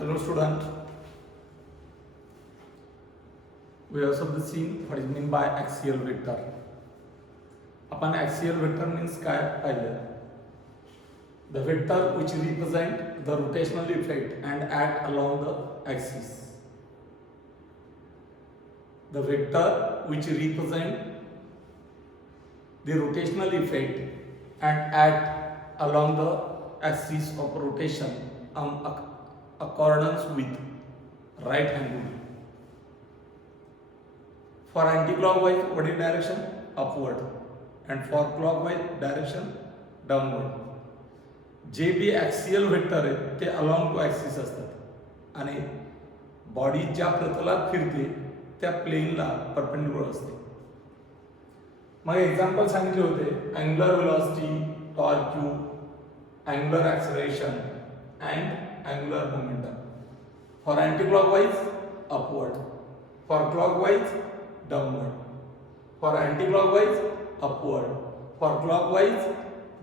Hello student, we have also seen what is meant by axial vector. आपण axial vector means काय पाहिलं? The vector which represent the rotational effect and act along the axis. The vector which represent the rotational effect and act along the axis of rotation accordance with right angle. For anti-clockwise, what is direction? Upward. And for clockwise direction, downward. जे बी axial vector आहे ते along to axis असतात आणि body ज्या प्रतलात फिरते त्या प्लेनला परपेंडिक्युलर असते. मग एक्झाम्पल सांगितले होते angular velocity, torque Q, angular acceleration and angular momentum. For anti clockwise upward, for clockwise downward, for anti clockwise upward, for clockwise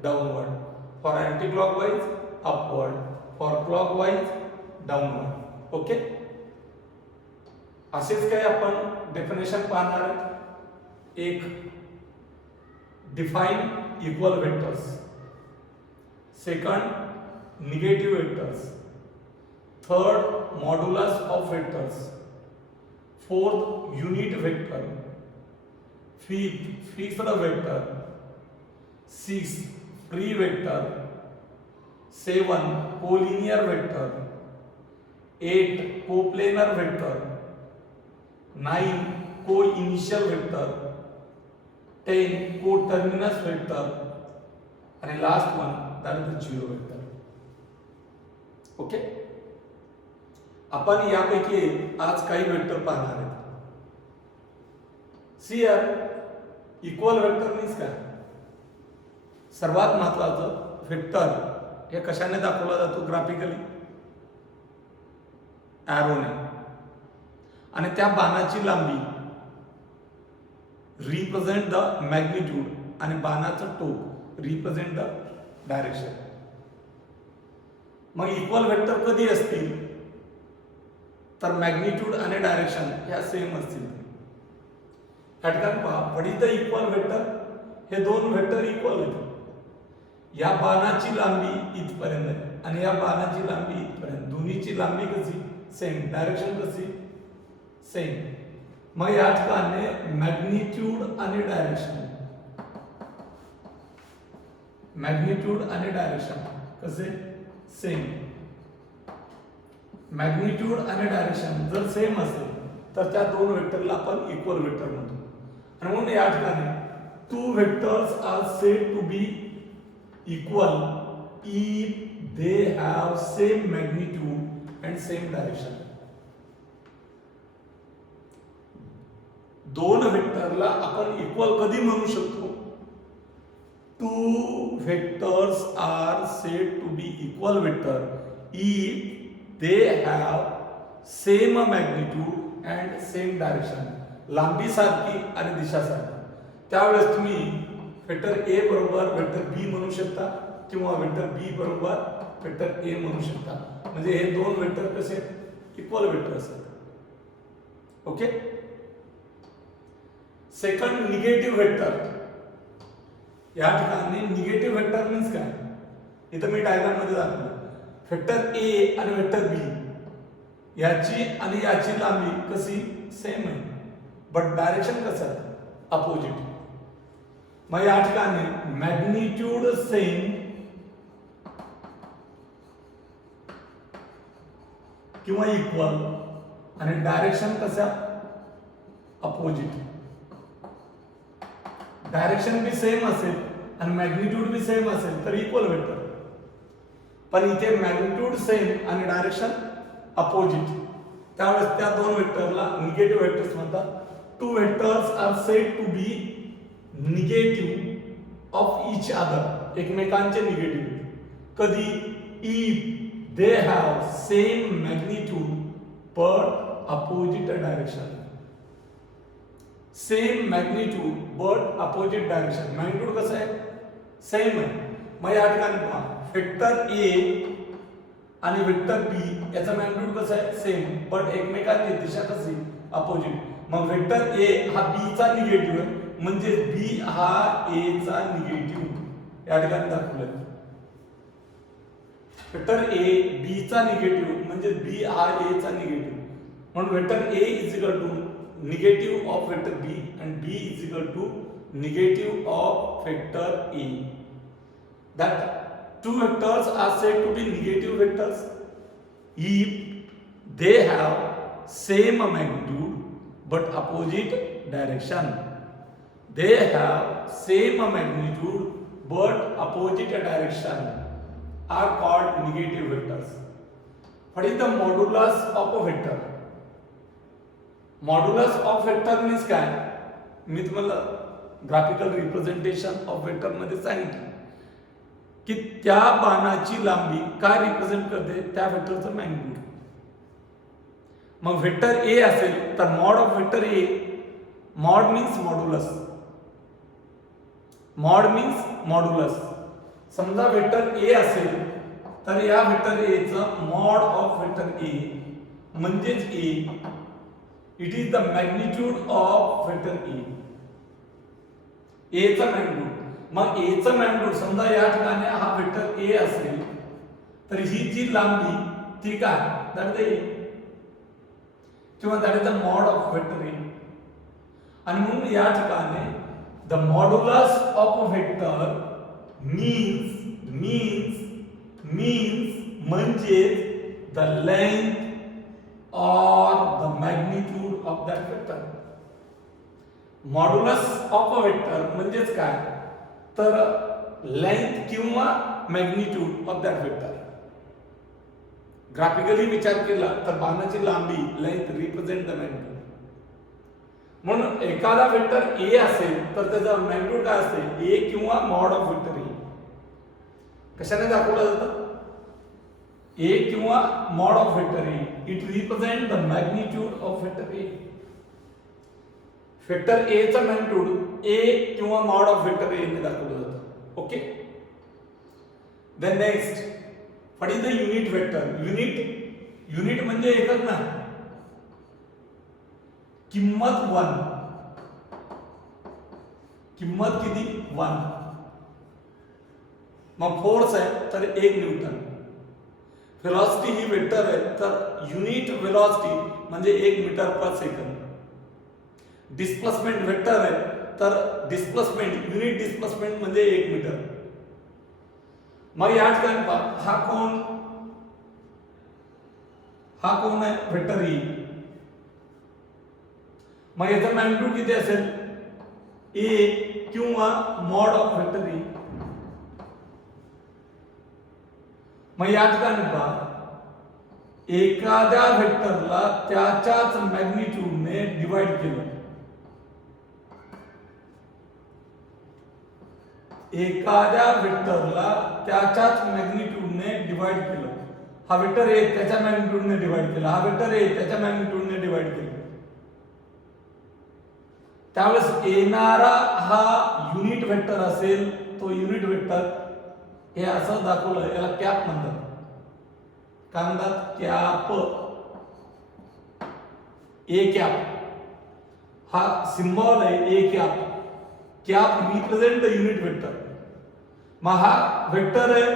downward, for anti-clockwise upward, for clockwise downward. Okay, असेच काही आपण definition पाहणार आहोत. एक define equal vectors, second negative vectors, third modulus of vectors, fourth unit vector, fifth fixed vector, sixth free vector, 7 collinear vector, 8 coplanar vector, 9 को initial vector, 10 को terminus vector आणि last one that is the zero vector. Okay, आपण यापैकी आज काही vector पाहणार आहोत. See here, equal vector means काय? सर्वात महत्वाचं वेक्टर हे कशाने दाखवला जातो? ग्राफिकली, ॲरोने. आणि त्या बाणाची लांबी रिप्रेझेंट द मॅग्निट्यूड आणि बाणाचं टोक रिप्रेझेंट द डायरेक्शन. मग इक्वल वेक्टर कधी असतील तर मॅग्निट्यूड आणि डायरेक्शन ह्या सेम असतील. या ठिकाणी पहा, what is the equal vector? हे दोन वेक्टर इक्वल आहेत. या बाणाची लांबी इथपर्यंत आहे आणि या बाणाची लांबी इथपर्यंत, दोन्हीची लांबी कशी? सेम. डायरेक्शन कशी? सेम. मग या ठिकाणी मॅग्निट्यूड आणि डायरेक्शन, मॅग्निट्यूड आणि डायरेक्शन कसे? सेम. मॅग्निट्यूड आणि डायरेक्शन जर सेम असेल तर त्या दोन वेक्टरला आपण इक्वल वेक्टर म्हणतो. आणि म्हणून या ठिकाणी two vectors are said to be equal if they have same magnitude and same direction. दोन वेक्टरला आपण इक्वल कधी म्हणू शकतो? Two vectors are said to be equal vector if they have same magnitude and same direction. लांबी सारखी आणि दिशा सारखी. त्यावेळेस तुम्ही वेक्टर ए बरोबर वेक्टर बी म्हणू शकता किंवा वेक्टर बी बरोबर वेक्टर ए म्हणू शकता. म्हणजे हे दोन वेक्टर कसे? इक्वल वेक्टर असतात. ओके. Second negative vector. या ठिकाणी निगेटिव्ह वेक्टर मीन्स काय? इथं मी डायग्राम मध्ये दाखवलं. वेक्टर ए आणि वेक्टर बी याची आणि याची लांबी कशी? सेम आहे, बट डायरेक्शन कसं आहे? अपोजिट. मग या ठिकाणी मॅग्निट्यूड सेम किंवा इक्वल आणि डायरेक्शन कशा? अपोजिट. डायरेक्शन बी सेम असेल आणि मॅग्निट्यूड बी सेम असेल तर इक्वल वेक्टर. पण इथे मॅग्निट्यूड सेम आणि डायरेक्शन अपोजिट, त्यावेळेस त्या दोन वेक्टरला निगेटिव्ह वेक्टर्स म्हणतात. Two vectors are said to be negative of each other, एकमेकांचे निगेटिव्ह. कधी? If they have same magnitude but opposite direction. Same magnitude but opposite direction. Magnitude कसं आहे? सेम आहे. मग या ठिकाणी पहा, वेक्टर ए आणि वेक्टर बी याचा मॅग्निट्यूड कसं आहे सेम, पण एकमेकांची दिशा कशी अपोजिट। मग वेक्टर ए हा बी चा निगेटिव्ह आहे, म्हणजे बी हा ए चा निगेटिव्ह या ठिकाणी दाखवलंय। वेक्टर ए बी चा निगेटिव्ह म्हणजे बी हा ए चा निगेटिव्ह, म्हणून vector A is equal to negative of vector B and b is equal to negative of vector a. That two vectors are said to be negative vectors if they have same magnitude but opposite direction. They have same magnitude but opposite direction are called negative vectors. What is the modulus of a vector? Modulus of vector means काय? मी तुम्हाला graphical representation of vector मध्ये सांगितलं की त्या बाणाची लांबी काय represent करते, त्या वेक्टरचं मॅग्निट्यूड। मग वेक्टर ए असेल तर mod of vector A, mod means modulus, mod means modulus. समजा वेक्टर ए असेल तर या वेक्टर ए चं मॉड ऑफ वेक्टर ए म्हणजेच A, it is the magnitude of vector A, A चा मॅग्निट्यूड। मग ए चा मॅग्निट्यूड समजा या ठिकाणी हा वेक्टर ए असेल तर ही जी लांबी ती काय, दॅट इज ए किंवा that is the mod of vector A. आणि म्हणून या ठिकाणी the modulus of a vector means म्हणजे the length or the magnitude of that vector. Modulus of a vector म्हणजेच काय तर लेंथ किंवा magnitude of that vector. Graphically विचार केला तर बाणाची लांबी लेंथ रिप्रेझेंट द मॅग्निट्यूड। म्हणून एखादा वेक्टर ए असेल तर त्याचा मॅग्निट्यूड काय असते, ए किंवा मॉड ऑफ वेक्टर ए। कशाने दाखवलं जातं, ए किंवा mod of vector A, it represent the magnitude of vector A. Vector A चा मॅग्निट्यूड ए किंवा मॉड ऑफ वेक्टर ए ने दाखवलं जातं। Okay, then next, what is the unit vector? Unit म्हणजे एकक ना, किंमत 1, किंमत किती 1। मग फोर्स आहे तर 1 न्यूटन। वेलोसिटी ही वेक्टर आहे तर युनिट वेलोसिटी म्हणजे 1 metre per second. Displacement vector आहे तर डिस्प्लेसमेंट युनिट डिस्प्लेसमेंट म्हणजे 1 मीटर। मग या ठिकाणी पहा, हा कोण आहे, वेक्टर ई। मग याचा मॅग्निट्यूड किती असेल, ए किंवा मॉड ऑफ वेक्टर ई। मग या ठिकाणी पहा, एखाद्या वेक्टरला त्याच्याच मॅग्निट्यूडने डिवाइड केलं, एखाद्या वेक्टरला त्याच्याच मॅग्निट्यूडने डिवाइड केलं। हा वेक्टर ए त्याच्या मॅग्निट्यूडने डिवाइड केला, हा वेक्टर ए त्याच्या मॅग्निट्यूडने डिवाइड केला, त्यावेळेस येणारा हा युनिट वेक्टर असेल। तो युनिट वेक्टर हे असं दाखवलं, याला कॅप म्हणतात। काय म्हणतात, कॅप, ए कॅप हा सिंबल आहे, A cap. Cap represent the unit vector. मग हा वेक्टर आहे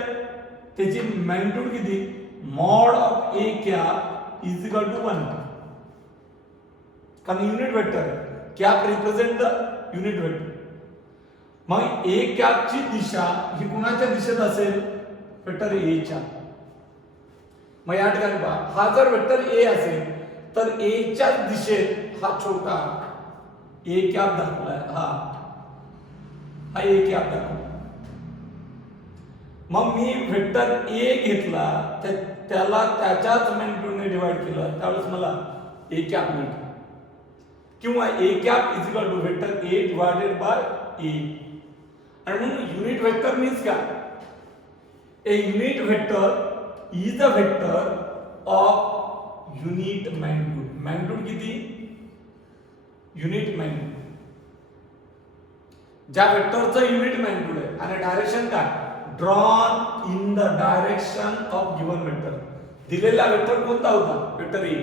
त्याची मॅग्निट्यूड किती, mod of A cap is equal to 1, कारण युनिट वेक्टर आहे। Cap represent the unit vector. मग ए कॅपची दिशा ही कुणाच्या दिशेत असेल, वेक्टर ए च्या। मग या ठिकाणी पहा, हा जर वेक्टर ए असेल तर ए च्या दिशेत हा छोटा ए कॅप दाखवलाय, हा ए कॅप दाखवला। मग मी वेक्टर ए घेतला, त्याला त्याच्याच मॅग्निट्यूडने डिवाइड केलं, त्यावेळेस मला ए कॅप मिळतो, किंवा A cap is equal to vector A divided by A. आणि म्हणून युनिट वेक्टर मीन्स काय, a unit vector is a vector of unit magnitude. Magnitude किती, युनिट मॅग्निट्यूड। ज्या वेक्टरचं युनिट मॅग्निट्यूड आहे आणि डायरेक्शन काय, drawn in the direction of given vector. दिलेला वेक्टर कोणता होता? Vector A.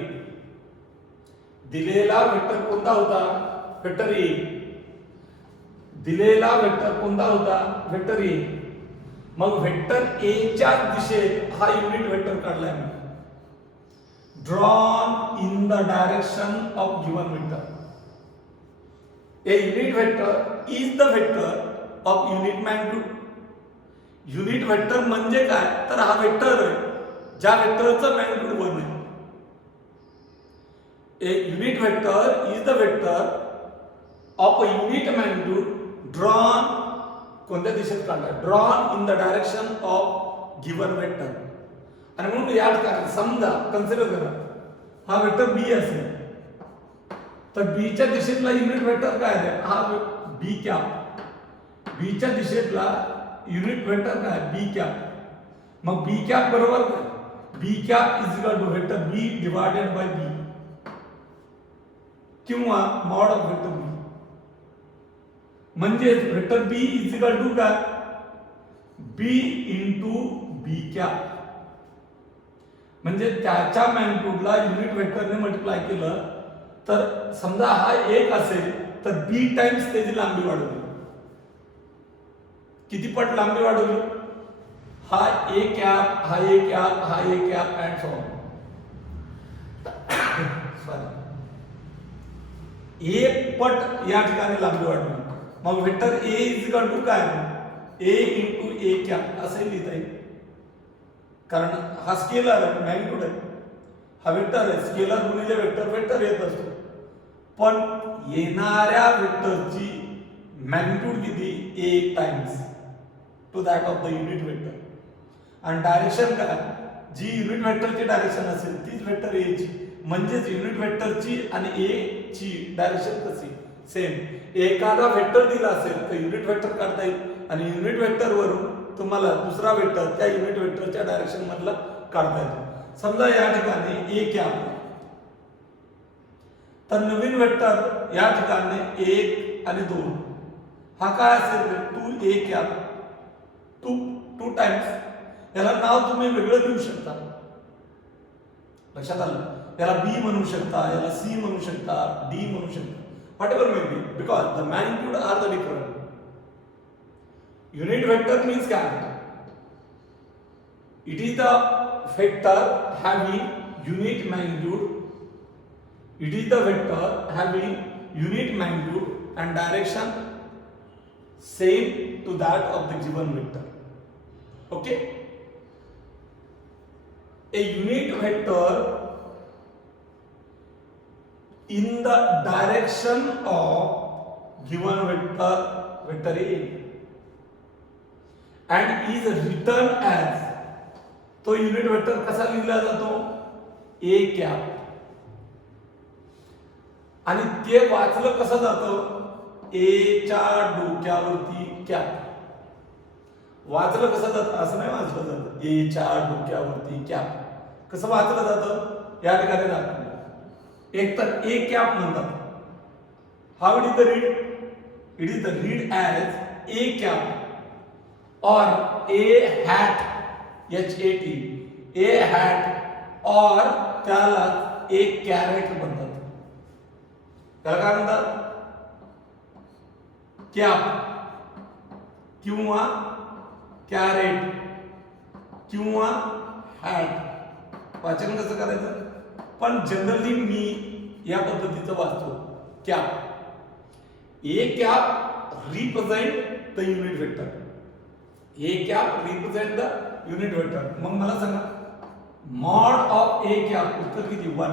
दिलेला वेक्टर कोणता होता? Vector A. दिलेला वेक्टर कोणता होता? Vector A. मग वेक्टर ए च्या दिशेत हा युनिट वेक्टर काढलाय मी. Drawn in the direction of given vector. A unit vector is the vector of unit magnitude. Unit vector म्हणजे काय? तर हा वेक्टर आहे ज्या वेक्टरचं मॅग्निट्यूड 1 आहे. A unit vector is the vector of a unit magnitude drawn कोणत्या दिशेत काढलाय? Drawn in the direction of given vector. आणि म्हणून या ठिकाणी समजा कन्सिडर करा हा वेक्टर बी असेल तर बी च्या दिशेतला युनिट वेक्टर काय आहे? हा बी कॅप. बी च्या दिशेतला युनिट वेक्टर काय? B cap. मग बी कॅप बरोबर काय? B cap is equal to vector B divided by B किंवा मॉड ऑफ वेक्टर बी. म्हणजे vector B is equal to काय? B into B cap. म्हणजे त्याच्या मॅग्निट्यूडला युनिट वेक्टरने मल्टिप्लाय केलं तर समजा हा एक असेल तर बी टाइम्स त्याची लांबी वाढवली. किती पट लांबी वाढवली? हा ए कॅप, हा ए कॅप, हा A cap and so on. एक पट या ठिकाणी लांबी वाढवली. मग vector A is equal to काय? ए इंटू ए कॅप असे लिहिता येईल. कारण हा स्केलर आहे, मॅग्निट्यूड आहे. हा वेक्टर आहे. स्केलर गुणिले वेक्टर, वेक्टर येत असतो. पण येणाऱ्या वेक्टरची मॅग्निट्यूड किती? A times two that of the unit vector. आणि डायरेक्शन काय? जी युनिट वेक्टरची डायरेक्शन असेल तीच वेक्टर ए ची. म्हणजेच युनिट वेक्टरची आणि ए ची डायरेक्शन कशी? सेम. एखादा वेक्टर दिला असेल तर युनिट वेक्टर काढता येईल आणि युनिट वेक्टर वरून तुम्हाला दुसरा वेक्टर त्या युनिट वेक्टरच्या डायरेक्शन मधला काढता येतो. समजा या ठिकाणी ए कॅप तर नवीन वेक्टर या ठिकाणी 1 आणि 2 हा काय असेल? 2 ए कॅप 2 टाइम्स. याला नाव तुम्ही वेगळं देऊ शकता. लक्षात आलं? याला बी म्हणू शकता, याला सी म्हणू शकता, डी म्हणू शकता, whatever may be, because the magnitude are the different. Unit vector means काय? It is the vector having unit magnitude. It is the vector having unit magnitude and direction same to that of the given vector. Okay? A unit vector in the direction of given vector, vector A, and is written as, तो unit vector कसा लिहिला जातो? A cap. आणि ते वाचलं कसं जातं? ए च्या डोक्यावरती कॅप. वाचलं कसं जातं? असं नाही वाचलं जातं. ए च्या डोक्यावरती कॅप. कसं वाचलं जातं? या ठिकाणी दाखवलं. एक तर ए कॅप म्हणतात. How it is the read? It is the read as A cap or A hat, HAT, A hat or त्याला एक कॅरेट म्हणतात. त्याला काय म्हणतात? कॅप किंवा कॅरेट किंवा हॅट. वाचन कसं करायचं? पण जनरली मी या पद्धतीचं वाचतो. Cap. A cap represent the unit vector. A cap represent the unit vector. मग मला सांगा मॉड ऑफ ए कॅप उत्तर किती? 1.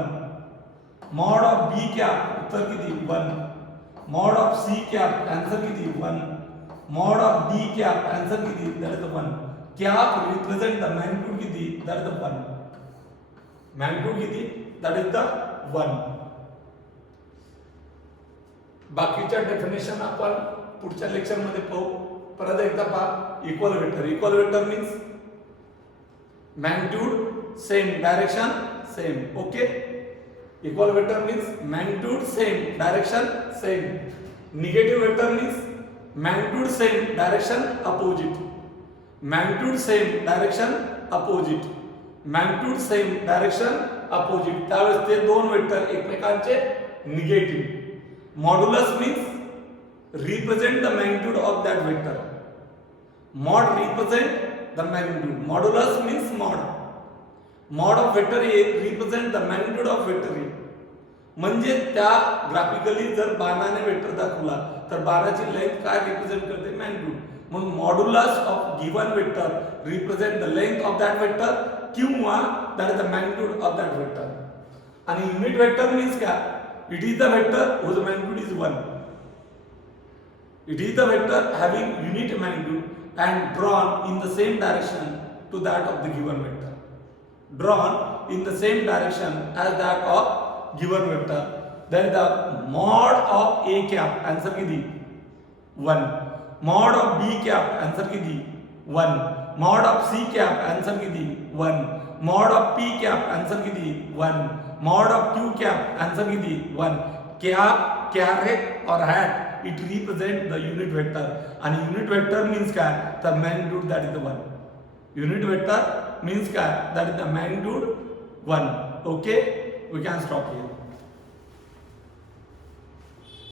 मॉड ऑफ बी कॅप उत्तर किती? 1. Mod of C cap answer किती? 1. Mod of D cap answer किती? That is 1. Cap represent the magnitude किती? That is 1. मॅग्निट्यूड किती? That is the 1. बाकीच्या डेफिनेशन आपण पुढच्या लेक्चर मध्ये पाहू. परत एकदा पहा. Equal vector. Equal vector means magnitude same, direction same. Okay. Equal vector means magnitude same, direction same. Negative vector means magnitude same, direction opposite. Magnitude same direction opposite, magnitude same direction opposite, त्यावेळेस ते दोन vector एकमेकांचे negative. Modulus means represent the magnitude of that vector. Mod represent the magnitude, modulus means mod. Mod of vector A represent the magnitude of vector ए. म्हणजे त्या graphically जर बाणाने vector दाखवला तर बाणाची लेंथ काय रिप्रेझेंट करते, मॅग्निट्यूड. म्हणून modulus of given vector represent the length of that vector किंवा that is the magnitude of that vector. आणि युनिट वेक्टर मीन्स काय, it is the vector whose magnitude is 1. It is the vector having unit magnitude and drawn in the same direction to that of the given vector. Drawn in the same direction as that of given vector. Then the mod of A cap answer किती 1. Mod of B cap answer किती 1. Mod of C cap answer किती 1. Mod of P cap answer किती 1. Mod of Q cap answer किती 1. Cap, caret or hat it represent the unit vector. And unit vector means काय, the magnitude that is the 1. Unit vector means काय, that is the magnitude 1. Okay, we can stop here.